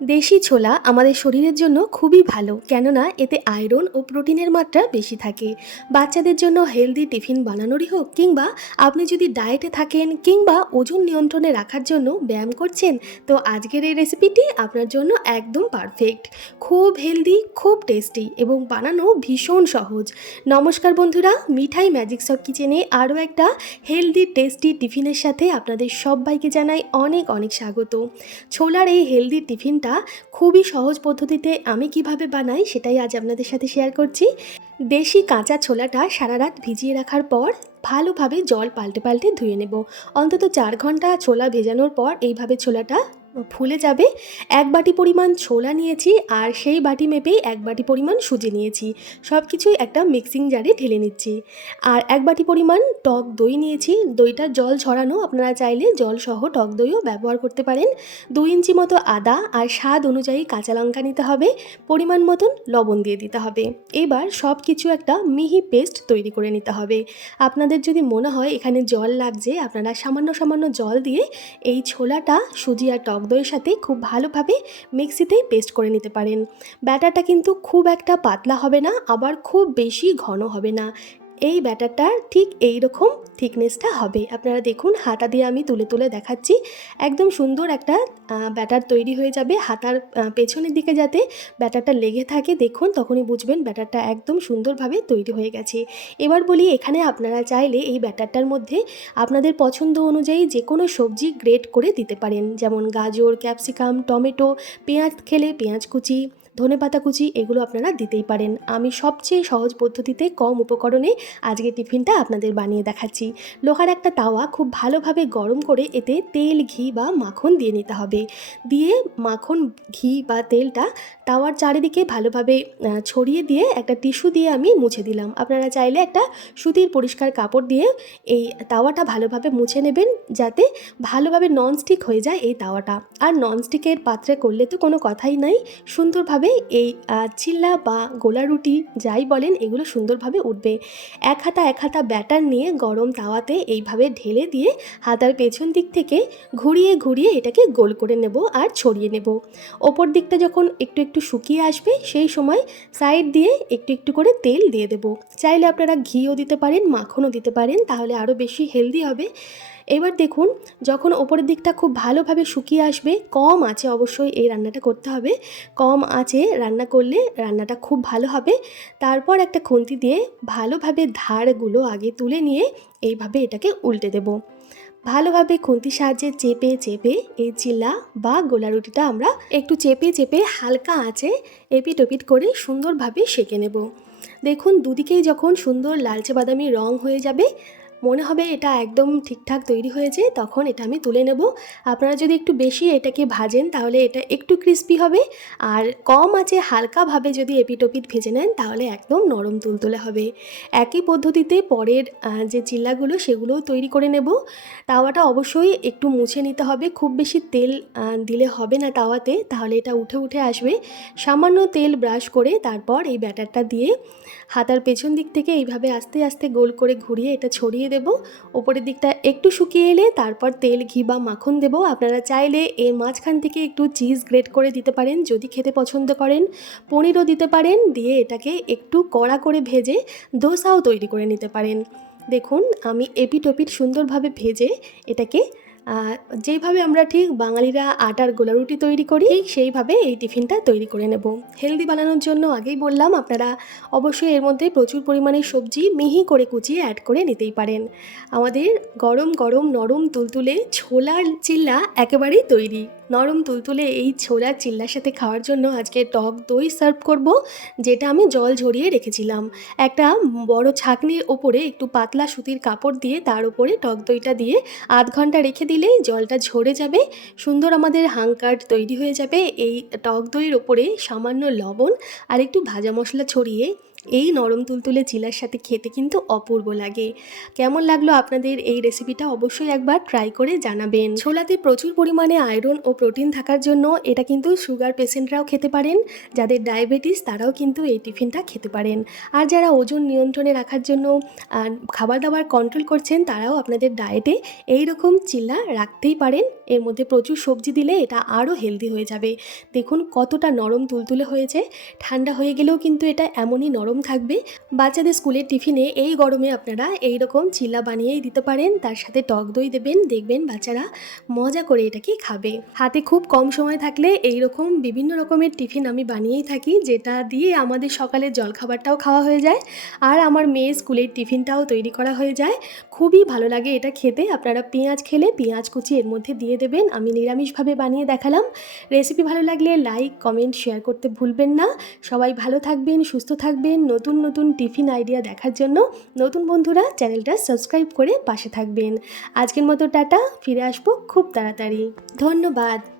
দেশি ছোলা আমাদের শরীরের জন্য খুবই ভালো, কেননা এতে আয়রন ও প্রোটিনের মাত্রা বেশি থাকে। বাচ্চাদের জন্য হেলদি টিফিন বানানোরই হোক, কিংবা আপনি যদি ডায়েটে থাকেন কিংবা ওজন নিয়ন্ত্রণে রাখার জন্য ব্যায়াম করছেন, তো আজকের এই রেসিপিটি আপনার জন্য একদম পারফেক্ট। খুব হেলদি, খুব টেস্টি এবং বানানো ভীষণ সহজ। নমস্কার বন্ধুরা, মিঠাই ম্যাজিক সব কিচেনে আরও একটা হেলদি, টেস্টি টিফিনের সাথে আপনাদের সবাইকে জানাই অনেক অনেক স্বাগত। ছোলার এই হেলদি টিফিনটা খুবই সহজ পদ্ধতিতে আমি কীভাবে বানাই সেটাই আজ আপনাদের সাথে শেয়ার করছি। দেশি কাঁচা ছোলাটা সারা রাত ভিজিয়ে রাখার পর ভালোভাবে জল পাল্টে পাল্টে ধুয়ে নেব। অন্তত চার ঘণ্টা ছোলা ভেজানোর পর এইভাবে ছোলাটা ফুলে যাবে। এক বাটি পরিমাণ ছোলা নিয়েছি আর সেই বাটি মেপেই এক বাটি পরিমাণ সুজি নিয়েছি। সব কিছুই একটা মিক্সিং জারে ঢেলে নিচ্ছি। আর এক বাটি পরিমাণ টক দই নিয়েছি। দইটা জল ঝরানো আপনারা চাইলে জল সহ টক দইও ব্যবহার করতে পারেন। দুই ইঞ্চি মতো আদা আর স্বাদ অনুযায়ী কাঁচা লঙ্কা নিতে হবে। পরিমাণ মতন লবণ দিয়ে দিতে হবে। এবার সব কিছু একটা মিহি পেস্ট তৈরি করে নিতে হবে। আপনাদের যদি মনে হয় এখানে জল লাগছে, আপনারা সামান্য সামান্য জল দিয়ে এই ছোলাটা, সুজি আর টক দইয়ের সাথে খুব ভালোভাবে মিক্সিতেই পেস্ট করে নিতে পারেন। ব্যাটারটা কিন্তু খুব একটা পাতলা হবে না, আবার খুব বেশি ঘন হবে না। এই ব্যাটারটার ঠিক এই রকম থিকনেসটা হবে। আপনারা দেখুন, হাতা দিয়ে আমি তুলে তুলে দেখাচ্ছি। একদম সুন্দর একটা ব্যাটার তৈরি হয়ে যাবে। হাতার পেছনের দিকে যাতে ব্যাটারটা লেগে থাকে, দেখুন, তখনই বুঝবেন ব্যাটারটা একদম সুন্দরভাবে তৈরি হয়ে গেছে। এবার বলি, এখানে আপনারা চাইলে এই ব্যাটারটার মধ্যে আপনাদের পছন্দ অনুযায়ী যে কোনো সবজি গ্রেট করে দিতে পারেন। যেমন গাজর ক্যাপসিকাম টমেটো, পেঁয়াজ খেলে পেঁয়াজ কুচি ধনেপাতা কুচি, এগুলো আপনারা দিতেই পারেন। আমি সবচেয়ে সহজ পদ্ধতিতে কম উপকরণে আজকে টিফিনটা আপনাদের বানিয়ে দেখাচ্ছি। লোহার একটা তাওয়া খুব ভালোভাবে গরম করে এতে তেল, ঘি বা মাখন দিয়ে নিতে হবে। দিয়ে মাখন, ঘি বা তেলটা তাওয়ার চারিদিকে ভালোভাবে ছড়িয়ে দিয়ে একটা টিস্যু দিয়ে আমি মুছে দিলাম। আপনারা চাইলে একটা সুতির পরিষ্কার কাপড় দিয়ে এই তাওয়াটা ভালোভাবে মুছে নেবেন যাতে ভালোভাবে ননস্টিক হয়ে যায় এই তাওয়াটা। আর ননস্টিকের পাত্রে করলে তো কোনো কথাই নাই, সুন্দরভাবে এই চিল্লা বা গোলা রুটি যাই বলেন এগুলো সুন্দরভাবে উঠবে। এক হাতা এক হাতা ব্যাটার নিয়ে গরম তাওয়াতে এইভাবে ঢেলে দিয়ে হাতার পেছন দিক থেকে ঘুরিয়ে ঘুরিয়ে এটাকে গোল করে নেব আর ছড়িয়ে নেব। ওপর দিকটা যখন একটু একটু শুকিয়ে আসবে সেই সময় সাইড দিয়ে একটু একটু করে তেল দিয়ে দেব। চাইলে আপনারা ঘিও দিতে পারেন, মাখনও দিতে পারেন, তাহলে আরও বেশি হেলদি হবে। এবার দেখুন, যখন ওপরের দিকটা খুব ভালোভাবে শুকিয়ে আসবে, কম আছে অবশ্যই এই রান্নাটা করতে হবে। কম আঁচে রান্না করলে রান্নাটা খুব ভালো হবে। তারপর একটা খুন্তি দিয়ে ভালোভাবে ধারগুলো আগে তুলে নিয়ে এইভাবে এটাকে উল্টে দেব। ভালোভাবে খুন্তির সাহায্যে চেপে চেপে এই চিল্লা বা গোলা রুটিটা আমরা একটু চেপে চেপে হালকা আঁচে এপিট ওপিট করে সুন্দরভাবে সেঁকে নেব। দেখুন, দুদিকেই যখন সুন্দর লালচে বাদামি রং হয়ে যাবে মনে হবে এটা একদম ঠিকঠাক তৈরি হয়েছে, তখন এটা আমি তুলে নেব। আপনারা যদি একটু বেশি এটাকে ভাজেন, তাহলে এটা একটু ক্রিস্পি হবে। আর কম আছে হালকাভাবে যদি এপিটোপিট ভেজে নেন, তাহলে একদম নরম তুলতুলে হবে। একই পদ্ধতিতে পরের যে চিল্লাগুলো, সেগুলোও তৈরি করে নেব। তাওয়াটা অবশ্যই একটু মুছে নিতে হবে। খুব বেশি তেল দিলে হবে না তাওয়াতে, তাহলে এটা উঠে উঠে আসবে। সামান্য তেল ব্রাশ করে তারপর এই ব্যাটারটা দিয়ে হাতার পেছন দিক থেকে এইভাবে আস্তে আস্তে গোল করে ঘুরিয়ে এটা ছড়িয়ে দেব। ওপরের দিকটা একটু শুকিয়ে এলে তারপর তেল, ঘি বা মাখন দেব। আপনারা চাইলে এর মাঝখান থেকে একটু চিজ গ্রেট করে দিতে পারেন, যদি খেতে পছন্দ করেন। পনিরও দিতে পারেন, দিয়ে এটাকে একটু কড়া করে ভেজে দোসাও তৈরি করে নিতে পারেন। দেখুন, আমি এপিট ওপিট সুন্দরভাবে ভেজে এটাকে যেইভাবে আমরা ঠিক বাঙালিরা আটার গোলা রুটি তৈরি করি, ঠিক সেইভাবে এই টিফিনটা তৈরি করে নেব। হেলদি বানানোর জন্য আগেই বললাম, আপনারা অবশ্যই এর মধ্যে প্রচুর পরিমাণে সবজি মিহি করে কুচিয়ে অ্যাড করে নিতেই পারেন। আমাদের গরম গরম নরম তুলতুলে ছোলার চিল্লা একেবারেই তৈরি। নরম তুলতুলে এই ছোলার চিল্লার সাথে খাওয়ার জন্য আজকে টক দই সার্ভ করব, যেটা আমি জল ঝরিয়ে রেখেছিলাম। একটা বড় ছাঁকনির ওপরে একটু পাতলা সুতির কাপড় দিয়ে তার উপরে টক দইটা দিয়ে আধ ঘণ্টা রেখে দিলেই জলটা ঝরে যাবে। সুন্দর আমাদের হাংকার্ড তৈরি হয়ে যাবে। এই টক দইয়ের ওপরে সামান্য লবণ আর একটু ভাজা মশলা ছড়িয়ে এই নরম তুলতুলে চিলার সাথে খেতে কিন্তু অপূর্ব লাগে। কেমন লাগল আপনাদের এই রেসিপিটা অবশ্যই একবার ট্রাই করে জানাবেন। ছোলাতে প্রচুর পরিমাণে আয়রন ও প্রোটিন থাকার জন্য এটা কিন্তু সুগার পেশেন্টরাও খেতে পারেন, যাদের ডায়াবেটিস তারাও কিন্তু এই টিফিনটা খেতে পারেন। আর যারা ওজন নিয়ন্ত্রণে রাখার জন্য খাবার দাবার কন্ট্রোল করছেন তারাও আপনাদের ডায়েটে এই রকম চিল্লা রাখতেই পারেন। এর মধ্যে প্রচুর সবজি দিলে এটা আরও হেলদি হয়ে যাবে। দেখুন কতটা নরম তুলতুলে হয়েছে। ঠান্ডা হয়ে গেলেও কিন্তু এটা এমনই নরম থাকবে। বাচ্চাদের স্কুলের টিফিনে এই গরমে আপনারা এই রকম চিল্লা বানিয়েই দিতে পারেন। তার সাথে টক দই দেবেন। দেখবেন বাচ্চারা মজা করে এটাকে খাবে। হাতে খুব কম সময় থাকলে এই রকম বিভিন্ন রকমের টিফিন আমি বানিয়েই থাকি, যেটা দিয়ে আমাদের সকালের জলখাবারটাও খাওয়া হয়ে যায় আর আমার মেয়ের স্কুলের টিফিনটাও তৈরি করা হয়ে যায়। খুবই ভালো লাগে এটা খেতে। আপনারা পেঁয়াজ খেলে পেঁয়াজ কুচি এর মধ্যে দিয়ে দেবেন, আমি নিরামিষভাবে বানিয়ে দেখালাম। রেসিপি ভালো লাগলে লাইক, কমেন্ট, শেয়ার করতে ভুলবেন না। সবাই ভালো থাকবেন, সুস্থ থাকবেন, নতুন নতুন টিফিন আইডিয়া দেখার জন্য। নতুন বন্ধুরা, চ্যানেলটা সাবস্ক্রাইব করে পাশে থাকবেন। আজকের মতো টাটা, ফিরে আসব খুব তাড়াতাড়ি। ধন্যবাদ।